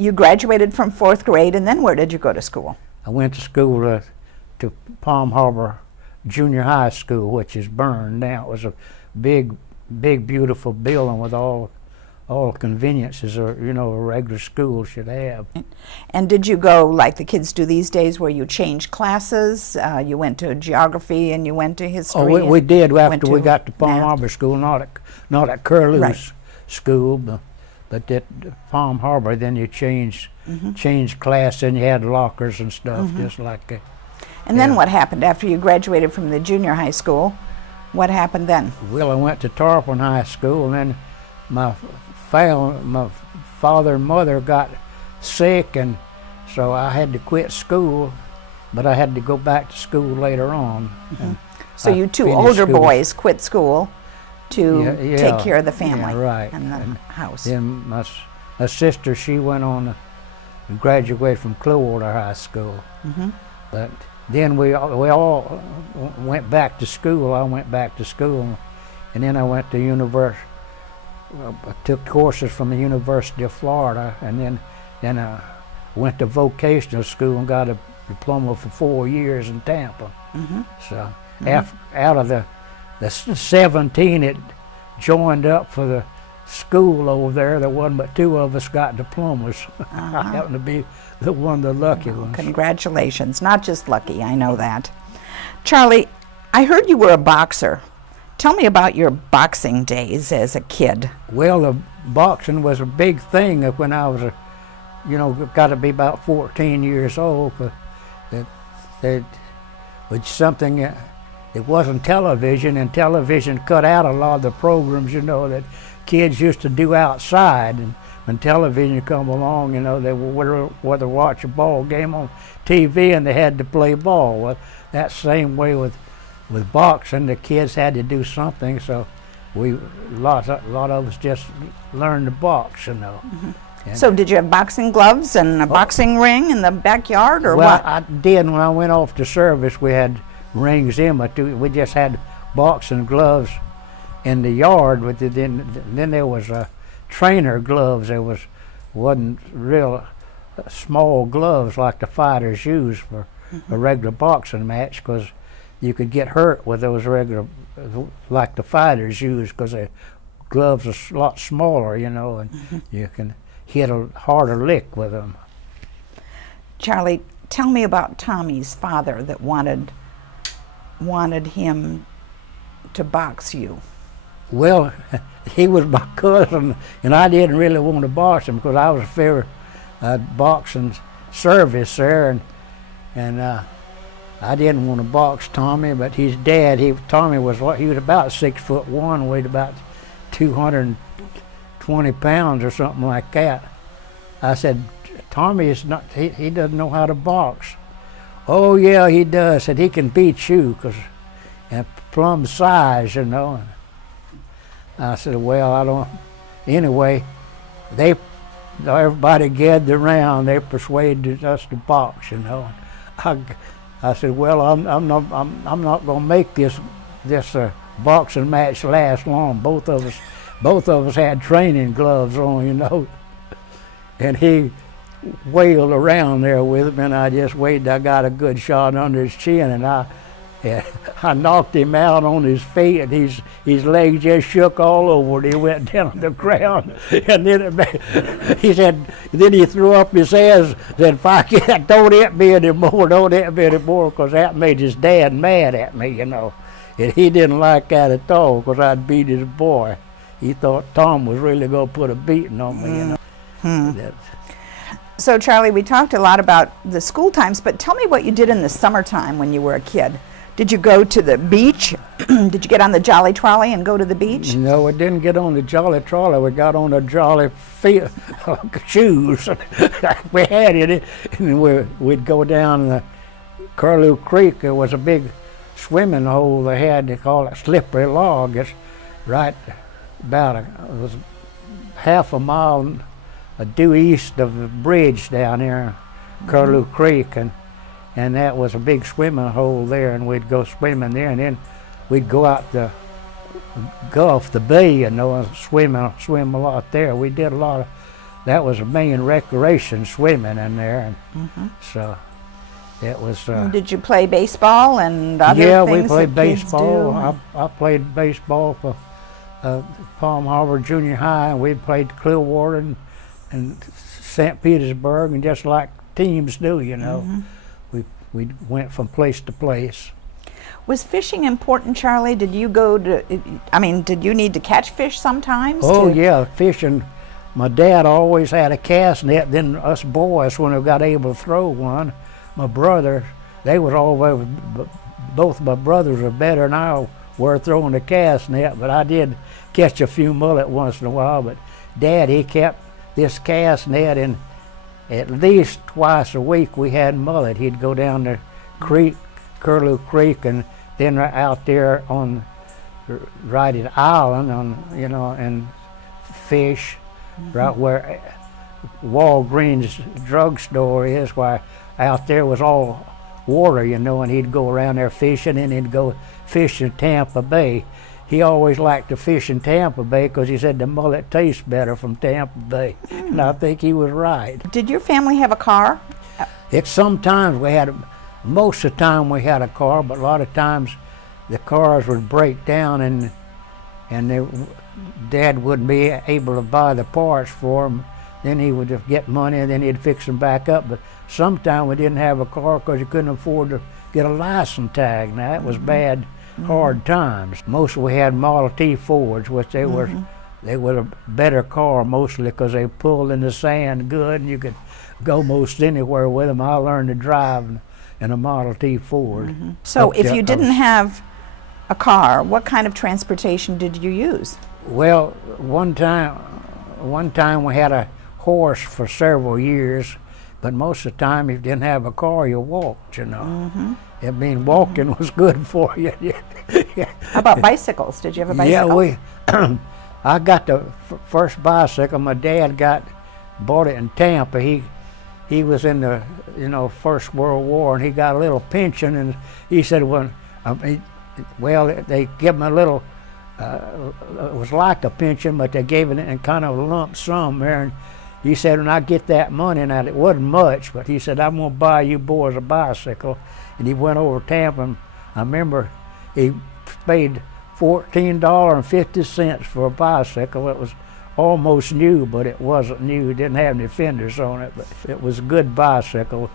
you graduated from 4th grade, and then where did you go to school? I went to school to Palm Harbor Junior High School, which is burned now. It was a big, beautiful building with all conveniences, or a regular school should have. And did you go like the kids do these days, where you change classes? You went to geography and you went to history. Oh, we did after we got to Palm Harbor School, not at Curlew's school, but at Palm Harbor. Then you changed class, and you had lockers and stuff, just like that. And then what happened after you graduated from the junior high school? What happened then? Well, I went to Tarpon High School, and then my father and mother got sick, and so I had to quit school, but I had to go back to school later on. So you two older boys quit school to take care of the family and the house. Then my sister, she went on to graduate from Clearwater High School. But then we all went back to school. I went back to school, and then I went to university. I took courses from the University of Florida, and then I went to vocational school and got a diploma for 4 years in Tampa. So out of the 17 that joined up for the school over there wasn't but 2 of us got diplomas. I happened to be one of the lucky ones. Congratulations. Not just lucky, I know that. Charley, I heard you were a boxer. Tell me about your boxing days as a kid. Well, the boxing was a big thing when I was got to be about 14 years old. But it was something. It wasn't television, and television cut out a lot of the programs, that kids used to do outside. And when television come along, they would whether watch a ball game on TV, and they had to play ball. Well, that same way with boxing, the kids had to do something, so a lot of us just learned to box, So did you have boxing gloves and a boxing ring in the backyard, or what? Well, I did. When I went off to service, we had rings in, but we just had boxing gloves in the yard. But then there was trainer gloves. There wasn't real small gloves like the fighters use for a regular boxing match, because you could get hurt with those regular, like the fighters use, because the gloves are a lot smaller, and you can hit a harder lick with them. Charley, tell me about Tommy's father that wanted him to box you. Well, he was my cousin, and I didn't really want to box him because I was a fair boxing service there, and I didn't want to box Tommy, but his dad, Tommy was about 6'1", weighed about 220 pounds or something like that. I said, Tommy is not, he doesn't know how to box. Oh yeah, he does. Said he can beat you, and plumb size, I said, well, I don't. Anyway, everybody gathered around. They persuaded us to box, I said, well, I'm not going to make this boxing match last long. Both of us had training gloves on, and he wailed around there with me, and I just waited. I got a good shot under his chin, and I knocked him out on his feet, and his legs just shook all over, and he went down on the ground. And then he said, then he threw up his hands, said, if I can't, don't hit me anymore, because that made his dad mad at me, And he didn't like that at all, because I'd beat his boy. He thought Tom was really going to put a beating on me, So Charley, we talked a lot about the school times, but tell me what you did in the summertime when you were a kid. Did you go to the beach? Did you get on the Jolly Trolley and go to the beach? No, we didn't get on the Jolly Trolley. We got on the Jolly shoes. We had it, and we'd go down the Curlew Creek. There was a big swimming hole they had. They call it Slippery Log. It's right about it was half a mile due east of the bridge down there, Curlew Creek, and that was a big swimming hole there, and we'd go swimming there, and then we'd go out the Gulf, the bay, and swim a lot there. We did a that was the main recreation, swimming in there, and so it was. Did you play baseball and other yeah, things we played that kids baseball. do? I played baseball for Palm Harbor Junior High, and we played Clearwater and St. Petersburg, and just like teams do, you know, we went from place to place. Was fishing important, Charlie? Did you go to, I mean, did you need to catch fish sometimes? Oh yeah, fishing. My dad always had a cast net. Then us boys, when we got able to throw one, my brother, they was all over. Both my brothers were better than I were throwing the cast net, but I did catch a few mullet once in a while. But Dad, he kept this cast net, and at least twice a week we had mullet. He'd go down the creek, Curlew Creek, and then right out there on right at Island, and fish right where Walgreens drugstore is. Why out there was all water, and he'd go around there fishing, and he'd go fish in Tampa Bay. He always liked to fish in Tampa Bay because he said the mullet tastes better from Tampa Bay, and I think he was right. Did your family have a car? Sometimes we had, most of the time we had a car, but a lot of times the cars would break down, and Dad wouldn't be able to buy the parts for them. Then he would just get money, and then he'd fix them back up. But sometimes we didn't have a car because you couldn't afford to get a license tag. Now that was bad, hard times. Mostly we had Model T Fords, which they were a better car mostly because they pulled in the sand good, and you could go most anywhere with them. I learned to drive in a Model T Ford. So if you didn't have a car, what kind of transportation did you use? Well, one time we had a horse for several years, but most of the time if you didn't have a car, you walked, I mean, walking was good for you. How about bicycles? Did you have a bicycle? Yeah, I got the first bicycle. My dad bought it in Tampa. He was in the First World War, and he got a little pension, and he said, they give him a little, it was like a pension, but they gave it in kind of a lump sum there. And he said, when I get that money, now it wasn't much, but he said, I'm going to buy you boys a bicycle. And he went over to Tampa, and I remember he paid $14.50 for a bicycle. It was almost new, but it wasn't new. It didn't have any fenders on it, but it was a good bicycle.